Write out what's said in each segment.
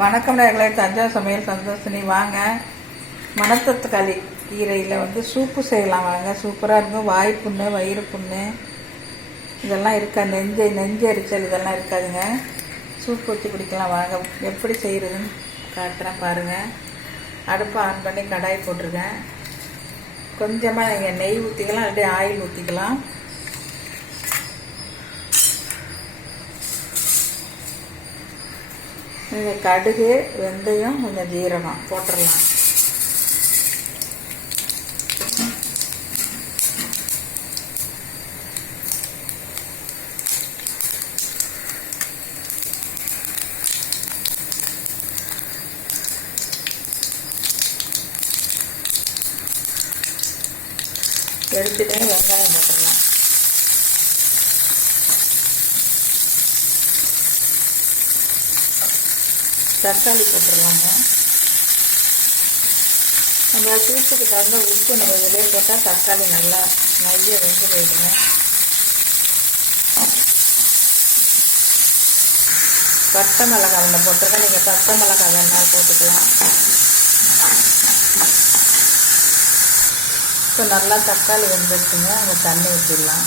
வணக்கம் நேயர்களே, தஞ்சாவூர் சமையல் சந்தோஷினி. வாங்க, மணத்தக்காளி கீரையில் சூப்பு செய்யலாம். வாங்க, சூப்பராக இருக்கும். வாய் புண்ணு, வயிறு புண்ணு இதெல்லாம் இருக்கா, நெஞ்செரிச்சல் இதெல்லாம் இருக்காதுங்க. சூப்பு ஊற்றி குடிக்கலாம். வாங்க, எப்படி செய்கிறதுன்னு காட்டுறேன் பாருங்கள். அடுப்பை ஆன் பண்ணி கடாய் போட்டிருக்கேன். கொஞ்சமாக நீங்கள் நெய் ஊற்றிக்கலாம், அப்படியே ஆயில் ஊற்றிக்கலாம். நீங்கள் கடுகு, வெந்தயம், கொஞ்சம் ஜீரகம் போட்டுடலாம். எடுத்துட்டு வெங்காயம் போட்டுடலாம். தக்காளி போட்டுருவாங்க. நம்ம சூப்புக்கு தகுந்த உப்பு நம்ம இதிலே போட்டால் தக்காளி நல்லா நைய வெந்து போயிடுங்க. பட்டை மிளகாய் ஒன்று போட்டிருக்கேன். நீங்கள் பட்டை மிளகாய் வேணாலும் போட்டுக்கலாம். இப்போ நல்லா தக்காளி வெந்துடுச்சுங்க. அங்கே தண்ணி ஊற்றிடலாம்.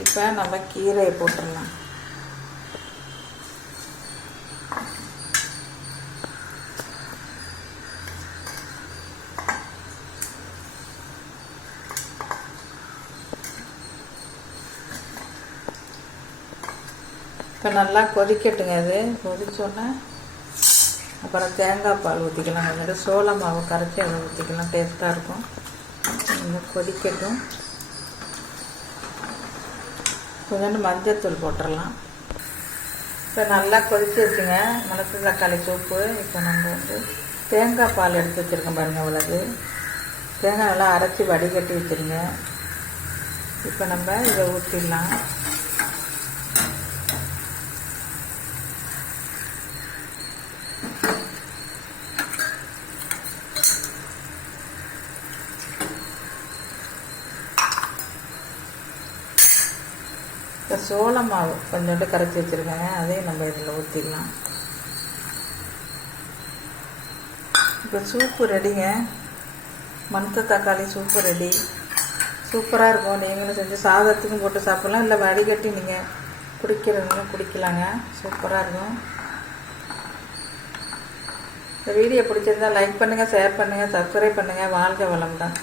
இப்போ நம்ம கீரையை போட்டுடலாம். இப்போ நல்லா கொதிக்கட்டுங்க. அது கொதிச்சோன்னே அப்புறம் தேங்காய் பால் ஊற்றிக்கலாம். கொஞ்சம் சோள மாவு கரைச்சி அதை ஊற்றிக்கலாம். டேஸ்ட்டாக இருக்கும். கொஞ்சம் கொதிக்கட்டும். கொஞ்சோண்டு மஞ்சத்தூள் போட்டுடலாம். இப்போ நல்லா கொதிச்சு வச்சுங்க மணத்து தக்காளி சூப்பு. இப்போ நம்ம தேங்காய் பால் எடுத்து வச்சுருக்கோம் பாருங்கள். அவ்வளவு தேங்காய் நல்லா அரைச்சி வடிகட்டி வச்சுருங்க. இப்போ நம்ம இதை ஊற்றிடலாம். இப்போ சோள மாவு கொஞ்சோண்டு கரைச்சி வச்சுருக்கேங்க. அதையும் நம்ம இதில் ஊற்றிடலாம். இப்போ சூப்பு ரெடிங்க. மணத்த தக்காளி சூப்பு ரெடி. சூப்பராக இருக்கும். நீங்களும் செஞ்சு சாதத்துக்கும் போட்டு சாப்பிட்லாம், இல்லை வடிகட்டி நீங்கள் குடிக்கிறவங்க குடிக்கலாங்க. சூப்பராக இருக்கும். இந்த வீடியோ பிடிச்சிருந்தால் லைக் பண்ணுங்கள், ஷேர் பண்ணுங்கள், சப்ஸ்கிரைப் பண்ணுங்கள். வாழ்க வளமுடன்.